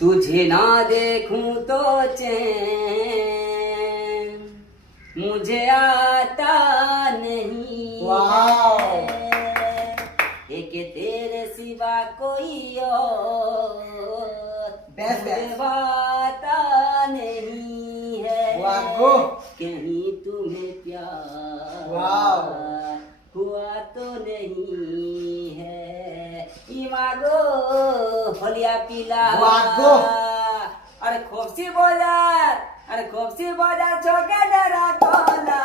तुझे ना देखूं तो चैन मुझे आता नहीं है। एक तेरे सिवा कोई और मुझे आता नहीं है। कहीं तुम्हें प्यार हुआ तो नहीं है। इमागो होलिया पीला अरे खोपसी बाजार, अरे खोपसी बाजार चौके डरा कोला।